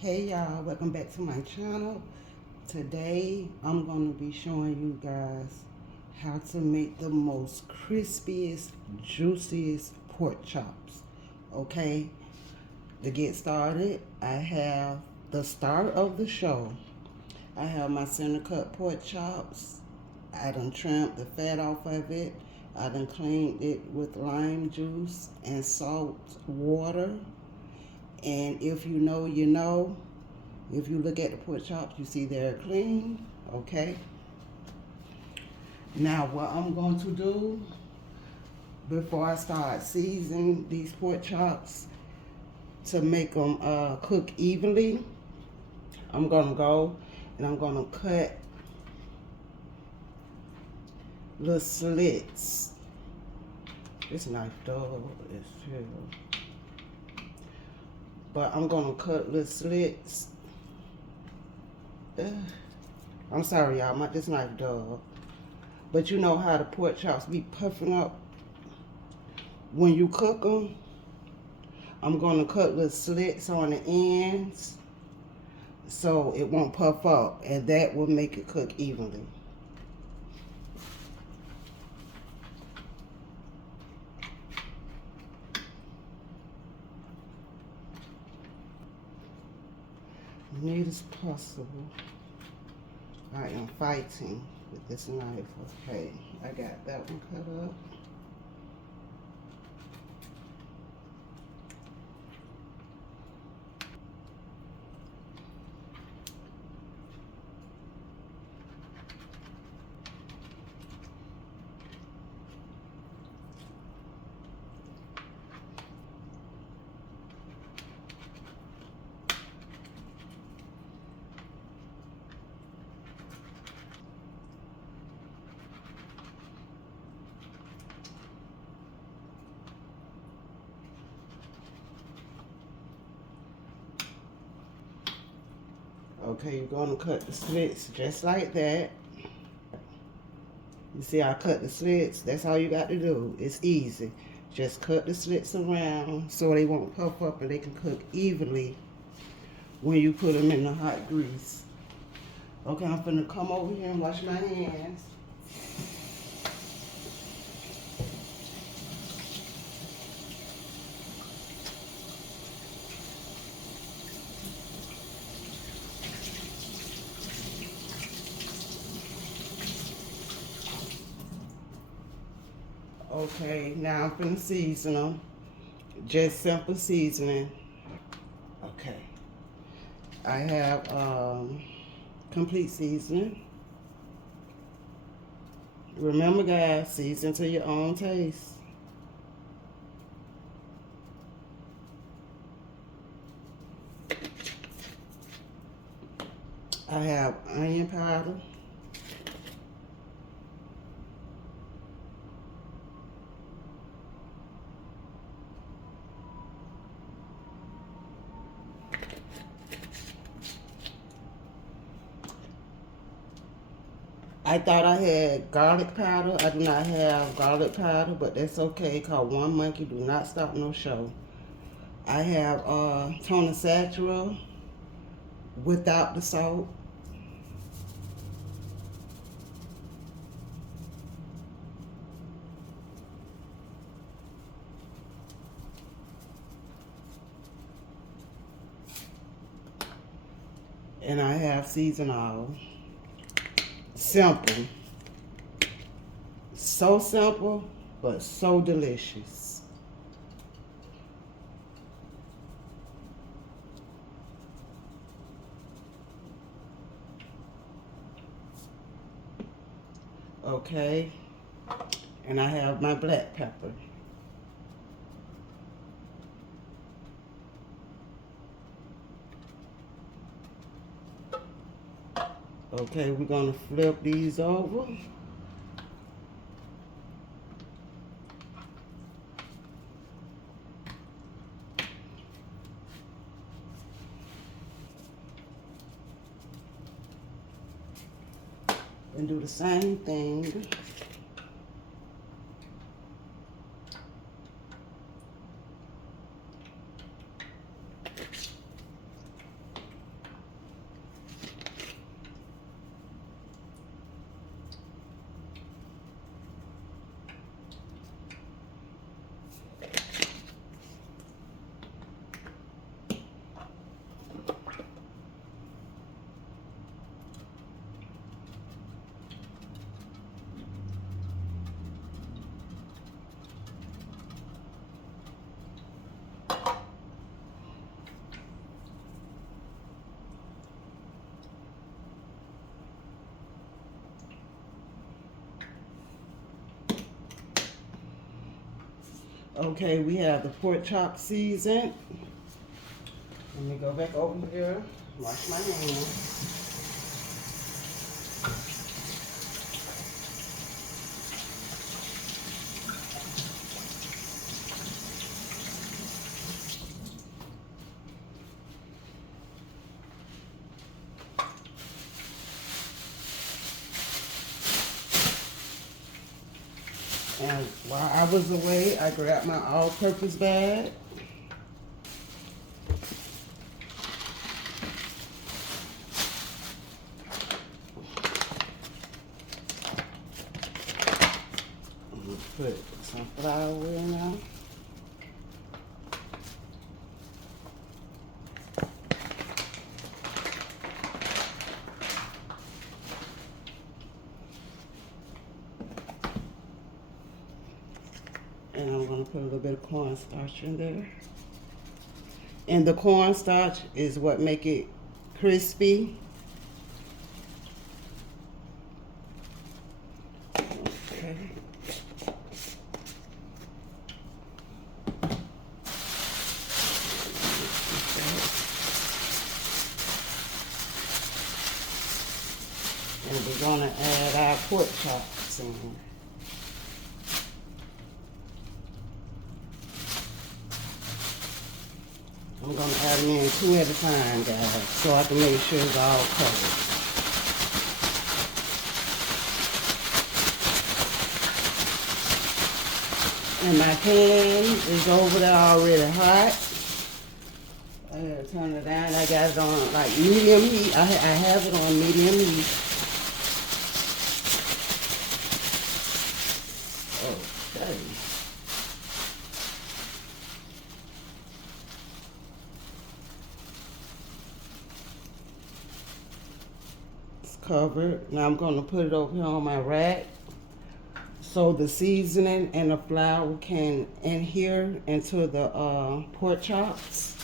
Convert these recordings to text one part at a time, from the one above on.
Hey y'all, welcome back to my channel. Today I'm going to be showing you guys how to make the most crispiest, juiciest pork chops. Okay, to get started, I have the start of the show. I have my center cut pork chops. I done trimmed the fat off of it. I done cleaned it with lime juice and salt water. And if you know, you know. If you look at the pork chops, you see they're clean, okay? Now what I'm going to do before I start seasoning these pork chops to make them cook evenly, I'm gonna go and I'm gonna cut little slits. This knife dull is here. But I'm gonna cut little slits. I'm sorry, y'all. This knife dull. But you know how the pork chops be puffing up when you cook them. I'm going to cut little slits on the ends so it won't puff up, and that will make it cook evenly. Neat as possible. I am fighting with this knife. Okay, I got that one cut up. Okay, you're going to cut the slits just like that. You see I cut the slits? That's all you got to do. It's easy. Just cut the slits around so they won't puff up and they can cook evenly when you put them in the hot grease. Okay, I'm finna come over here and wash my hands. Okay, now I'm finna season them. Just simple seasoning. Okay. I have complete seasoning. Remember guys, season to your own taste. I have onion powder. I thought I had garlic powder. I do not have garlic powder, but that's okay because one monkey do not stop no show. I have tuna saccharal without the salt. And I have seasoned oil. Simple. So simple, but so delicious. Okay. And I have my black pepper. Okay, we're gonna flip these over. And do the same thing. Okay, we have the pork chop seasoned. Let me go back over here, wash my hands. And while I was away, I grabbed my all-purpose bag. I'm gonna put some flour in there. And I'm going to put a little bit of cornstarch in there. And the cornstarch is what make it crispy. Okay. And we're going to add our pork chops in. I'm going to add them in 2 at a time, guys, so I can make sure it's all covered. And my pan is over there already hot. I gotta turn it down. I got it on like medium heat. I have it on medium heat. Okay. Covered. Now I'm going to put it over here on my rack so the seasoning and the flour can adhere into the pork chops.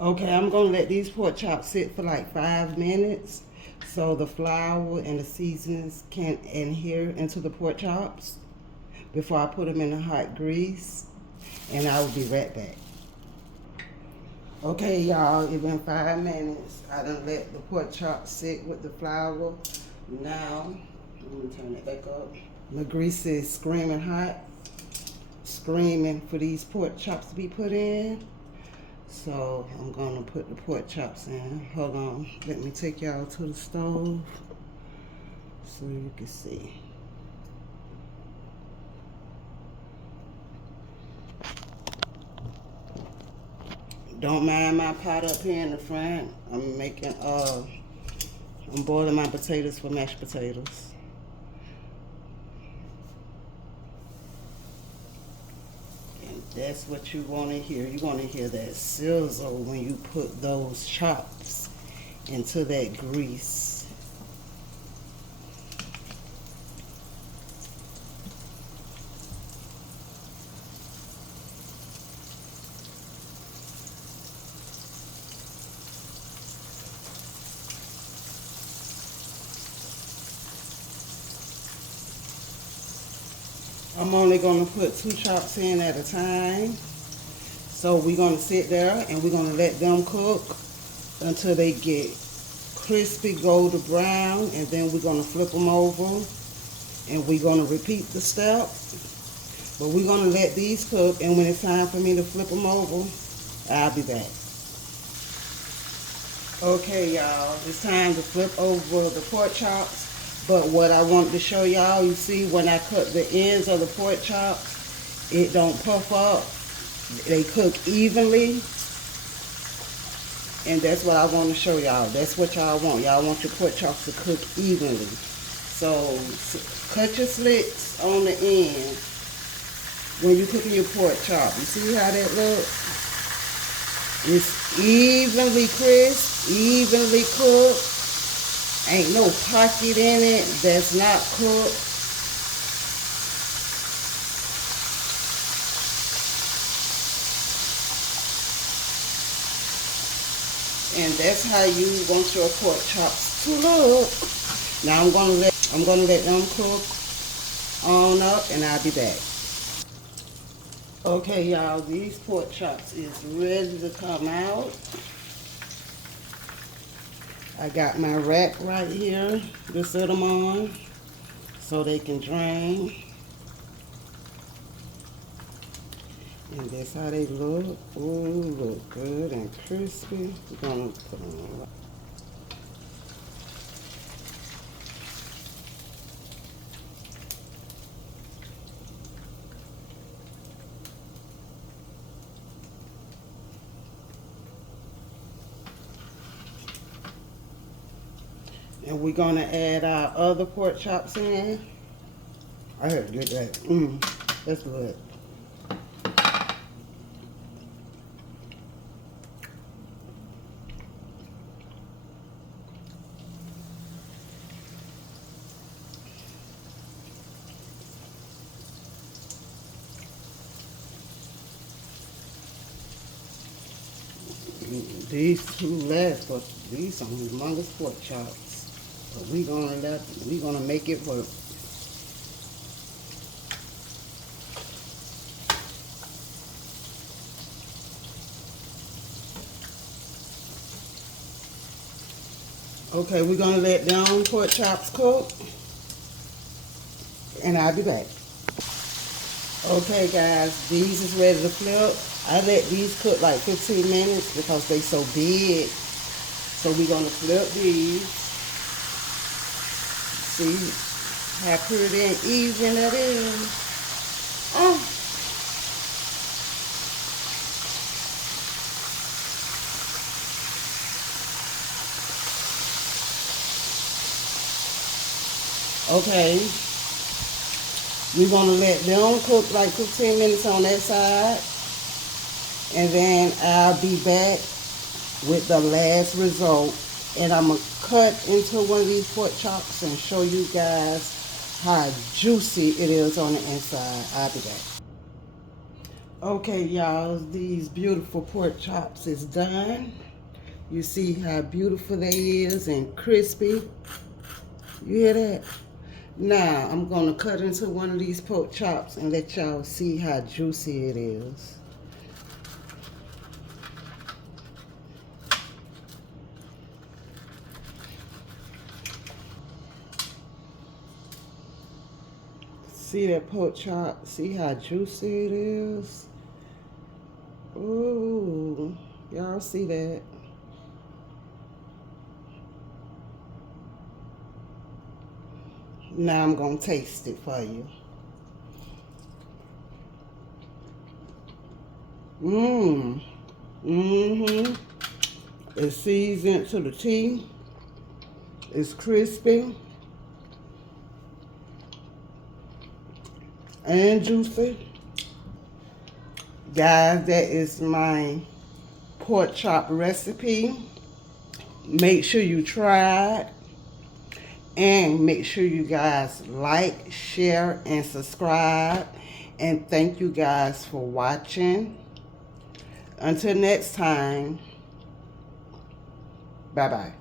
Okay, I'm going to let these pork chops sit for like 5 minutes so the flour and the seasonings can adhere into the pork chops before I put them in the hot grease, and I will be right back. Okay, y'all, it's been 5 minutes. I done let the pork chops sit with the flour. Now, I'm going to turn it back up. The grease is screaming hot, screaming for these pork chops to be put in. So I'm gonna put the pork chops in. Hold on, let me take y'all to the stove so you can see. Don't mind my pot up here in the front. I'm boiling my potatoes for mashed potatoes. That's what you want to hear. You want to hear that sizzle when you put those chops into that grease. I'm only going to put 2 chops in at a time. So we're going to sit there and we're going to let them cook until they get crispy golden brown, and then we're going to flip them over and we're going to repeat the step. But we're going to let these cook, and when it's time for me to flip them over, I'll be back. Okay, y'all, it's time to flip over the pork chops. But what I want to show y'all, you see when I cut the ends of the pork chops, it don't puff up. They cook evenly. And that's what I want to show y'all. That's what y'all want. Y'all want your pork chops to cook evenly. So cut your slits on the end when you're cooking your pork chop. You see how that looks? It's evenly crisp, evenly cooked. Ain't no pocket in it that's not cooked. And that's how you want your pork chops to look. Now I'm gonna let them cook on up, and I'll be back. Okay, y'all, these pork chops is ready to come out. I got my rack right here to set them on so they can drain. And that's how they look. Ooh, look good and crispy. We're gonna put them on. And we're gonna add our other pork chops in. I had to get that. That's good. These two last, but these are humongous pork chops. But we gonna make it work. Okay, we're gonna let them pork chops cook, and I'll be back. Okay, guys, these is ready to flip. I let these cook like 15 minutes because they so big. So we're gonna flip these. See how pretty and even that is. Oh. Okay. We're gonna let them cook like 15 minutes on that side. And then I'll be back with the last result. And I'm gonna cut into one of these pork chops and show you guys how juicy it is on the inside. I'll be back. Okay, y'all, these beautiful pork chops is done. You see how beautiful they is and crispy. You hear that? Now, I'm going to cut into one of these pork chops and let y'all see how juicy it is. See that pork chop? See how juicy it is? Ooh, y'all see that? Now I'm going to taste it for you. It's seasoned to the T. It's crispy and juicy. Guys, that is my pork chop recipe. Make sure you try it. And make sure you guys like, share, and subscribe. And thank you guys for watching. Until next time, bye-bye.